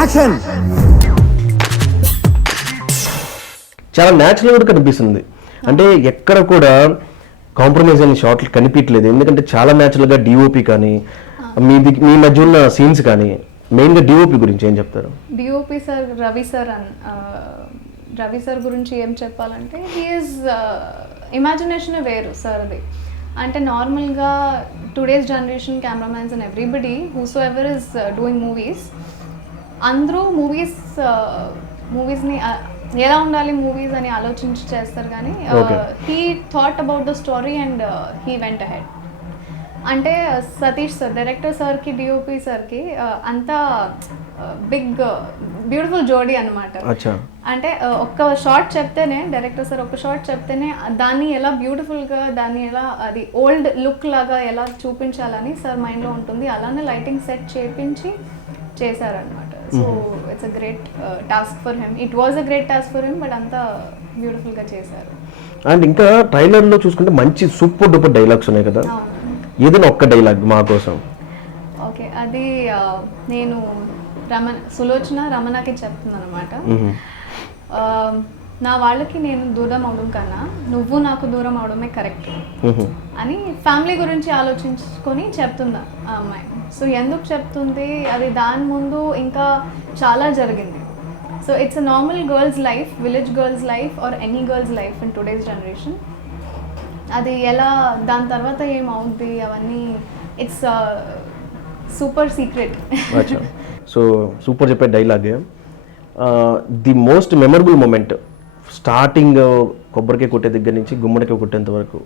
Action. చాలా natural కూడా కనిపిస్తుంది, అంటే ఎక్కడ కూడా కాంప్రమైజ్ అయిన షాట్లు కనిపించలేదు. ఎందుకంటే చాలా న్యాచురల్గా డిఓపి కానీ మీ మధ్య ఉన్న సీన్స్ కానీ, మెయిన్గా డిఓపి గురించి ఏం చెప్తారు? డిఓపి సార్ రవి సార్ గురించి ఏం చెప్పాలంటే హీఈస్ ఇమాజినేషన్ వేరు సార్ది. అంటే నార్మల్గా today's generation cameramans and everybody whoso ever is doing movies, అందరూ మూవీస్ని ఎలా ఉండాలి మూవీస్ అని ఆలోచించి చేస్తారు, కానీ he thought about the story and he went ahead. అంటే సతీష్ సార్ డైరెక్టర్ సార్కి డిఓపి సార్కి అంతా బిగ్ బ్యూటిఫుల్ జోడీ అనమాట. అంటే ఒక్క షార్ట్ చెప్తేనే డైరెక్టర్ సార్ ఒక్క షార్ట్ చెప్తేనే దాన్ని ఎలా బ్యూటిఫుల్గా, దాన్ని ఎలా అది ఓల్డ్ లుక్ లాగా ఎలా చూపించాలని సార్ మైండ్లో ఉంటుంది. అలానే లైటింగ్ సెట్ చేపించి చేశారనమాట. So it's a great task for him. It was a great task for him, but అంతా బ్యూటిఫుల్గా చేశారు. అండ్ ఇంకా ట్రైలర్లో చూసుకుంటే మంచి సూపర్ డూపర్ డైలాగ్స్ ఉన్నాయి కదా, ఏదైనా ఒక్క డైలాగ్ మా కోసం. ఓకే, అది నేను సులోచన రమణకి చెప్తున్నాను అనమాట. నా వాళ్ళకి నేను దూరం అవడం కన్నా నువ్వు నాకు దూరం అవడమే కరెక్ట్ అని ఫ్యామిలీ గురించి ఆలోచించుకొని చెప్తుందా ఆ అమ్మాయి. సో ఎందుకు చెప్తుంది అది, దాని ముందు ఇంకా చాలా జరిగింది. So it's a normal girls life, village girls life or any girls life in today's generation. అది ఎలా, దాని తర్వాత ఏమవుద్ది అవన్నీ it's super secret. So super చెప్పే dialogue. The most memorable moment, starting కొబ్బరికాయ కొట్టే దగ్గర నుంచి గుమ్మడికాయ కొట్టేంత వరకు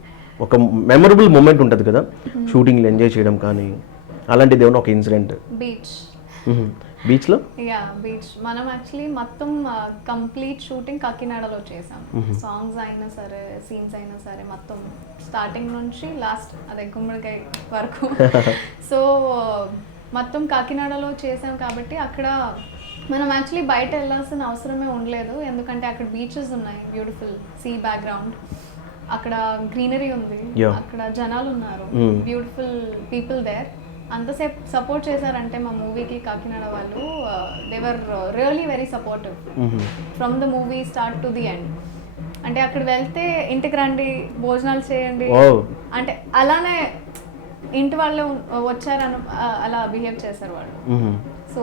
ఒక మెమరబుల్ మూమెంట్ ఉంటుంది కదా, షూటింగ్లో ఎంజాయ్ చేయడం కానీ అలాంటిది ఏమన్నా ఒక ఇన్సిడెంట్? బీచ్లో బీచ్ మనం యాక్చువల్లీ మొత్తం కంప్లీట్ షూటింగ్ కాకినాడలో చేసాం. సాంగ్స్ అయినా సరే, సీన్స్ అయినా సరే, మొత్తం స్టార్టింగ్ నుంచి లాస్ట్ అదే గుమ్మడికాయ వరకు. సో మొత్తం కాకినాడలో చేసాం కాబట్టి అక్కడ మనం యాక్చువల్లీ బయట వెళ్ళాల్సిన అవసరమే ఉండలేదు, ఎందుకంటే అక్కడ బీచెస్ ఉన్నాయి, బ్యూటిఫుల్ సీ బ్యాక్గ్రౌండ్, అక్కడ గ్రీనరీ ఉంది, అక్కడ జనాలు ఉన్నారు, బ్యూటిఫుల్ పీపుల్ దేర్. అంతసేపు సపోర్ట్ చేశారంటే మా మూవీకి కాకినాడ వాళ్ళు, they were really very supportive from the movie start to the end. అంటే అక్కడ వెళ్తే ఇంటికి రండి, భోజనాలు చేయండి, అంటే అలానే ఇంటి వాళ్ళే వచ్చారని అలా బిహేవ్ చేశారు వాళ్ళు. సో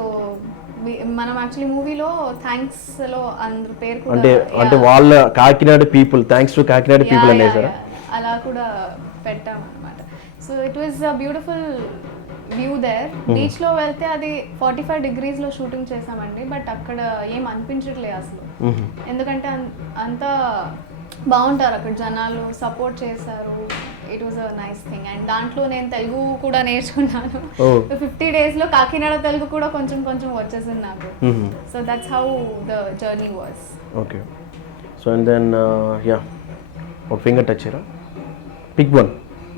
మనం యాక్చువల్లీ మూవీలో థ్యాంక్స్ లో అందరు పేరు కూడా, అంటే వాళ్ళ Kakinada people, thanks to Kakinada people అనేసారు, అలా కూడా పెట్టాం అనమాట. So it was a beautiful view there. Beach లో వెళ్తే అది 45 degrees లో షూటింగ్ చేసామండి, బట్ అక్కడ ఏం అనిపించట్లేదు అసలు, ఎందుకంటే అంతా బాగుంటారు అక్కడ జనాలు, సపోర్ట్ చేశారు. It was a nice thing. And దాంట్లో నేను తెలుగు కూడా నేర్చుకున్నాను. 50 days లో కాకినాడ తెలుగు కూడా కొంచెం కొంచెం వచ్చేసింది నాకు. So that's how the journey was. Okay. So and then yeah, ఒక ఫింగర్ టచ్ చేయరా, పిక్ వన్.